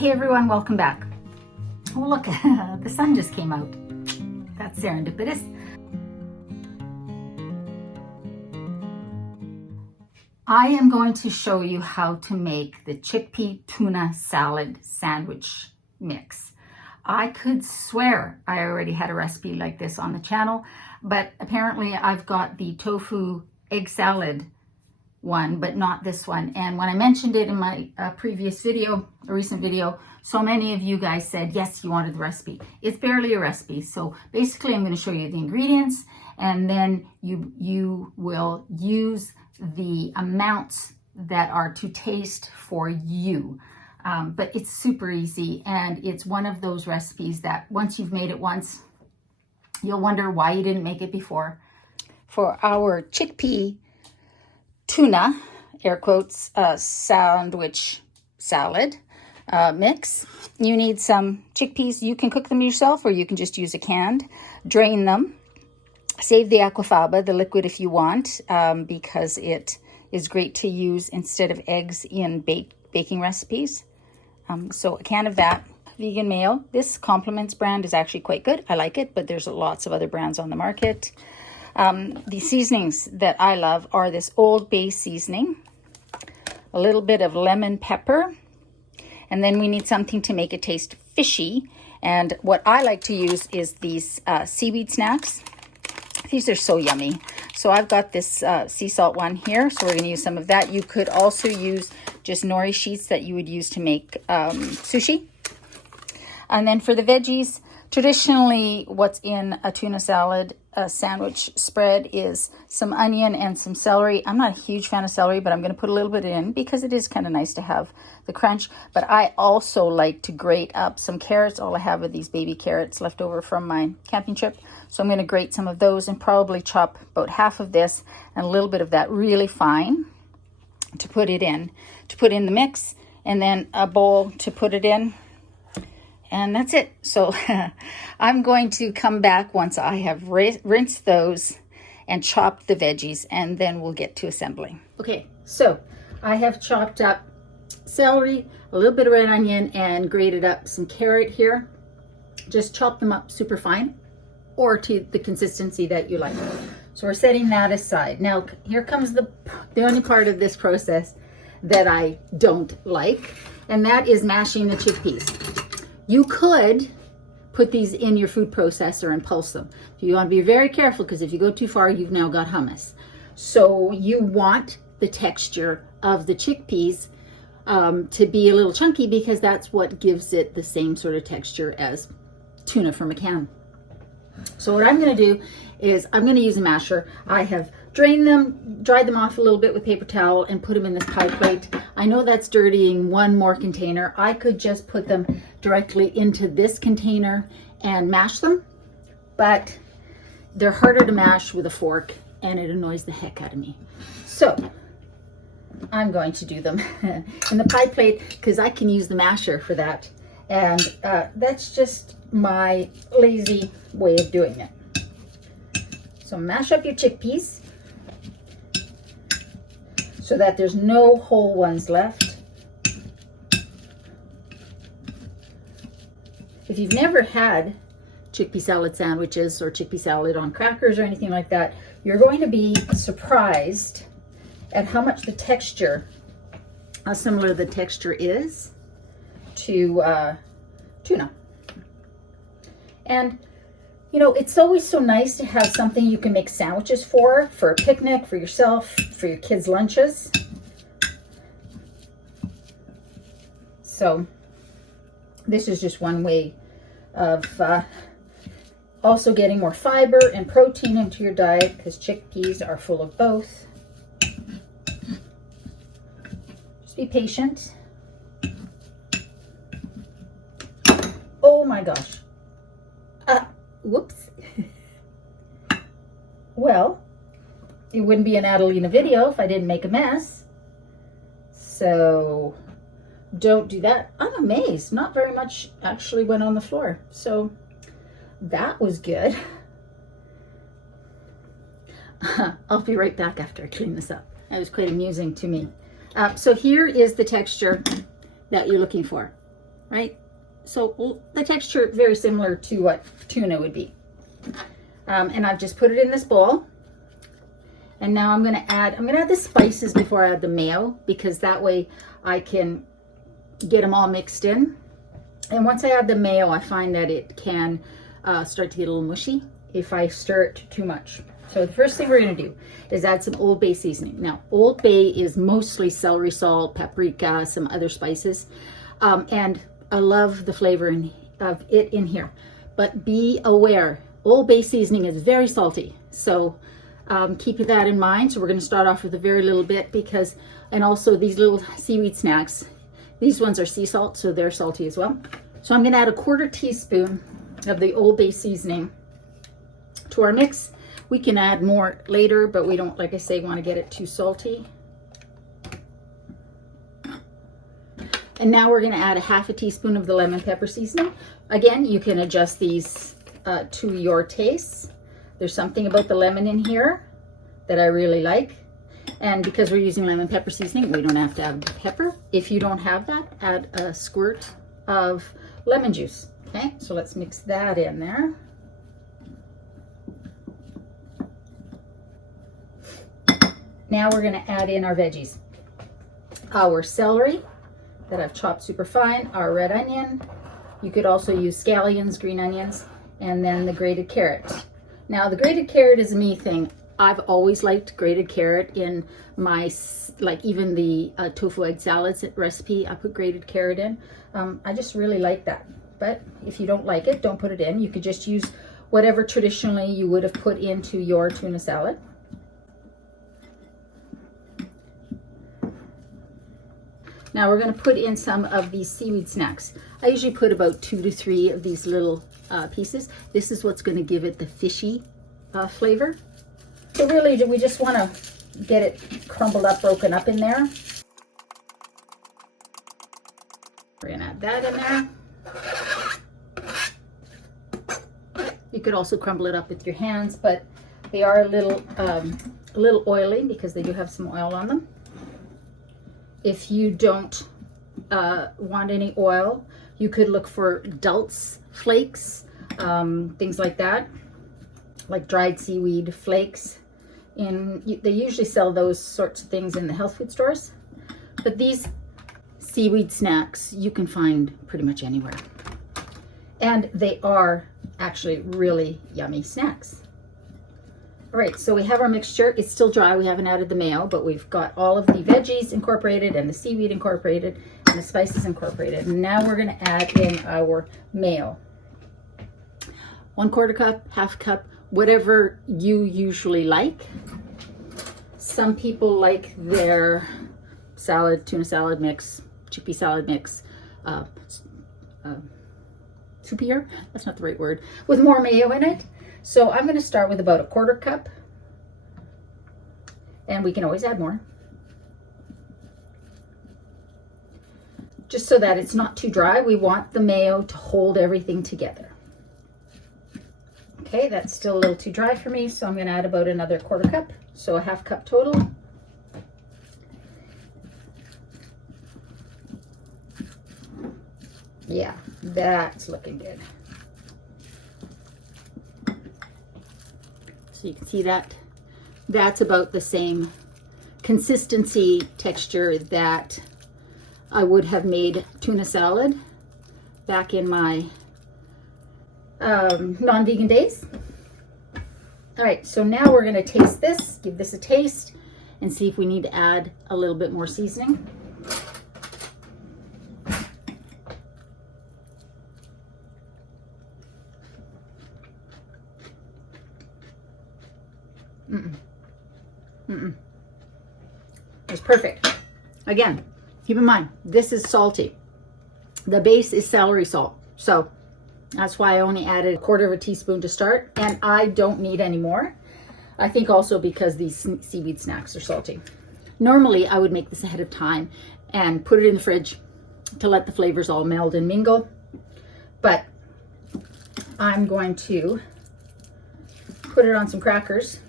Hey everyone, welcome back. Oh look, the sun just came out. That's serendipitous. I am going to show you how to make the chickpea tuna salad sandwich mix. I could swear I already had a recipe like this on the channel, but apparently I've got the tofu egg salad one, but not this one. And when I mentioned it in my previous video, a recent video, so many of you guys said, yes, you wanted the recipe. It's barely a recipe. So basically I'm going to show you the ingredients, and then you will use the amounts that are to taste for you. But it's super easy, and it's one of those recipes that once you've made it once, you'll wonder why you didn't make it before. For our chickpea tuna, air quotes, sandwich salad mix, you need some chickpeas. You can cook them yourself, or you can just use a canned. Drain them. Save the aquafaba, the liquid, if you want, because it is great to use instead of eggs in baking recipes. So a can of that. Vegan mayo. This Compliments brand is actually quite good. I like it, but there's lots of other brands on the market. The seasonings that I love are this Old Bay seasoning, a little bit of lemon pepper, and then we need something to make it taste fishy. And what I like to use is these seaweed snacks. These are so yummy. So I've got this sea salt one here, so we're going to use some of that. You could also use just nori sheets that you would use to make sushi. And then for the veggies, traditionally what's in a tuna salad sandwich spread is some onion and some celery. I'm not a huge fan of celery, but I'm going to put a little bit in because it is kind of nice to have the crunch. But I also like to grate up some carrots. All I have are these baby carrots left over from my camping trip. So I'm going to grate some of those and probably chop about half of this and a little bit of that really fine to put in the mix, and then a bowl to put it in. And that's it. So I'm going to come back once I have rinsed those and chopped the veggies, and then we'll get to assembling. Okay, so I have chopped up celery, a little bit of red onion, and grated up some carrot here. Just chop them up super fine, or to the consistency that you like. So we're setting that aside. Now here comes the only part of this process that I don't like, and that is mashing the chickpeas. You could put these in your food processor and pulse them. You want to be very careful, because if you go too far, you've now got hummus. So you want the texture of the chickpeas to be a little chunky, because that's what gives it the same sort of texture as tuna from a can. So what I'm going to do is I'm going to use a masher. I have drained them, dried them off a little bit with paper towel, and put them in this pie plate. I know that's dirtying one more container. I could just put them directly into this container and mash them, but they're harder to mash with a fork, and it annoys the heck out of me. So I'm going to do them in the pie plate, because I can use the masher for that. And that's just my lazy way of doing it. So mash up your chickpeas so that there's no whole ones left. If you've never had chickpea salad sandwiches or chickpea salad on crackers or anything like that, you're going to be surprised at how much the texture, how similar the texture is to tuna. And you know, it's always so nice to have something you can make sandwiches for a picnic, for yourself, for your kids' lunches. So this is just one way of also getting more fiber and protein into your diet, because chickpeas are full of both. Just be patient. Oh my gosh. Whoops. Well, it wouldn't be an Adelina video if I didn't make a mess. So don't do that. I'm amazed. Not very much actually went on the floor. So that was good. I'll be right back after I clean this up. That was quite amusing to me. So here is the texture that you're looking for. right? So the texture very similar to what tuna would be. And I've just put it in this bowl. And now I'm gonna add the spices before I add the mayo, because that way I can get them all mixed in. And once I add the mayo, I find that it can start to get a little mushy if I stir it too much. So the first thing we're gonna do is add some Old Bay seasoning. Now, Old Bay is mostly celery salt, paprika, some other spices. And I love the flavor of it in here. But be aware, Old Bay seasoning is very salty. So keep that in mind. So we're gonna start off with a very little bit because, and also these little seaweed snacks, these ones are sea salt, so they're salty as well. So I'm gonna add a 1/4 teaspoon of the Old Bay seasoning to our mix. We can add more later, but we don't, like I say, want to get it too salty. And now we're going to add a 1/2 teaspoon of the lemon pepper seasoning. Again, you can adjust these to your taste. There's something about the lemon in here that I really like. And because we're using lemon pepper seasoning, we don't have to add pepper. If you don't have that, add a squirt of lemon juice. Okay, so let's mix that in there. Now we're going to add in our veggies. Our celery that I've chopped super fine, our red onion. You could also use scallions, green onions, and then the grated carrot. Now the grated carrot is a me thing. I've always liked grated carrot in my, like even the tofu egg salads recipe, I put grated carrot in. I just really like that. But if you don't like it, don't put it in. You could just use whatever traditionally you would have put into your tuna salad. Now we're going to put in some of these seaweed snacks. I usually put about 2 to 3 of these little pieces. This is what's going to give it the fishy flavor. So really, we just want to get it crumbled up, broken up in there. We're going to add that in there. You could also crumble it up with your hands, but they are a little oily because they do have some oil on them. If you don't want any oil, you could look for Dulce flakes, things like that, like dried seaweed flakes. They usually sell those sorts of things in the health food stores. But these seaweed snacks you can find pretty much anywhere. And they are actually really yummy snacks. All right, so we have our mixture. It's still dry. We haven't added the mayo, but we've got all of the veggies incorporated and the seaweed incorporated and the spices incorporated. And now we're going to add in our mayo. 1/4 cup, 1/2 cup, whatever you usually like. Some people like their salad, tuna salad mix, chickpea salad mix, soupier, that's not the right word, with more mayo in it. So I'm going to start with about a 1/4 cup, and we can always add more, just so that it's not too dry. We want the mayo to hold everything together. Okay, that's still a little too dry for me, so I'm going to add about another 1/4 cup, so a 1/2 cup total. Yeah, that's looking good. So you can see that that's about the same consistency, texture that I would have made tuna salad back in my non-vegan days. All right, so now we're gonna taste this, give this a taste, and see if we need to add a little bit more seasoning. It's perfect. Again, keep in mind, this is salty. The base is celery salt. So that's why I only added 1/4 teaspoon to start, and I don't need any more. I think also because these seaweed snacks are salty. Normally, I would make this ahead of time and put it in the fridge to let the flavors all meld and mingle. But I'm going to put it on some crackers,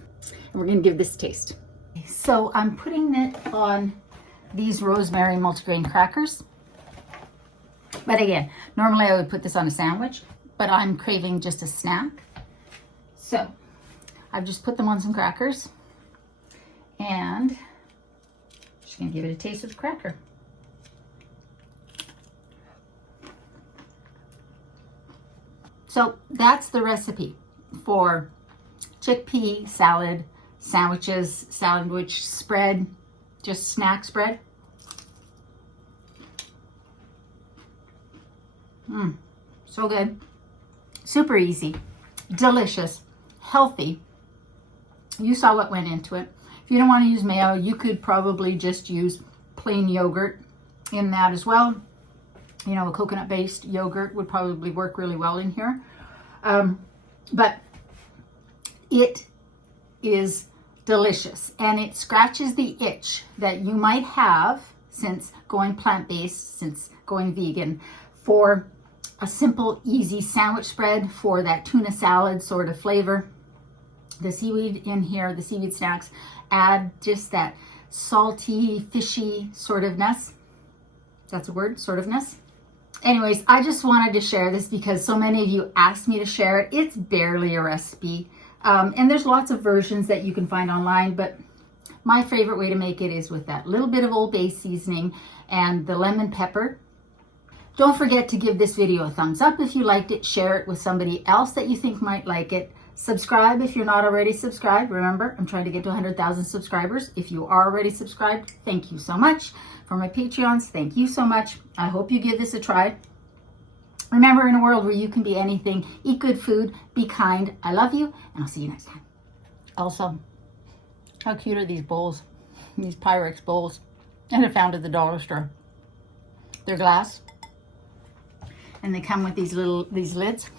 and we're going to give this a taste. So I'm putting it on these rosemary multigrain crackers. But again, normally I would put this on a sandwich, but I'm craving just a snack. So I've just put them on some crackers and just gonna give it a taste of the cracker. So that's the recipe for chickpea salad sandwiches, sandwich spread, just snack spread. So good. Super easy, delicious, healthy. You saw what went into it. If you don't want to use mayo, you could probably just use plain yogurt in that as well. You know, a coconut-based yogurt would probably work really well in here. But it is delicious, and it scratches the itch that you might have since going plant-based, since going vegan, for a simple, easy sandwich spread for that tuna salad sort of flavor. The seaweed in here, the seaweed snacks, add just that salty, fishy sort ofness. That's a word, sort ofness. Anyways, I just wanted to share this because so many of you asked me to share it. It's barely a recipe. And there's lots of versions that you can find online, but my favorite way to make it is with that little bit of Old Bay seasoning and the lemon pepper. Don't forget to give this video a thumbs up if you liked it. Share it with somebody else that you think might like it. Subscribe if you're not already subscribed. Remember, I'm trying to get to 100,000 subscribers. If you are already subscribed, thank you so much. For my Patreons, thank you so much. I hope you give this a try. Remember, in a world where you can be anything, eat good food, be kind. I love you, and I'll see you next time. Also, how cute are these bowls? These Pyrex bowls. And I found at the dollar store. They're glass. And they come with these lids.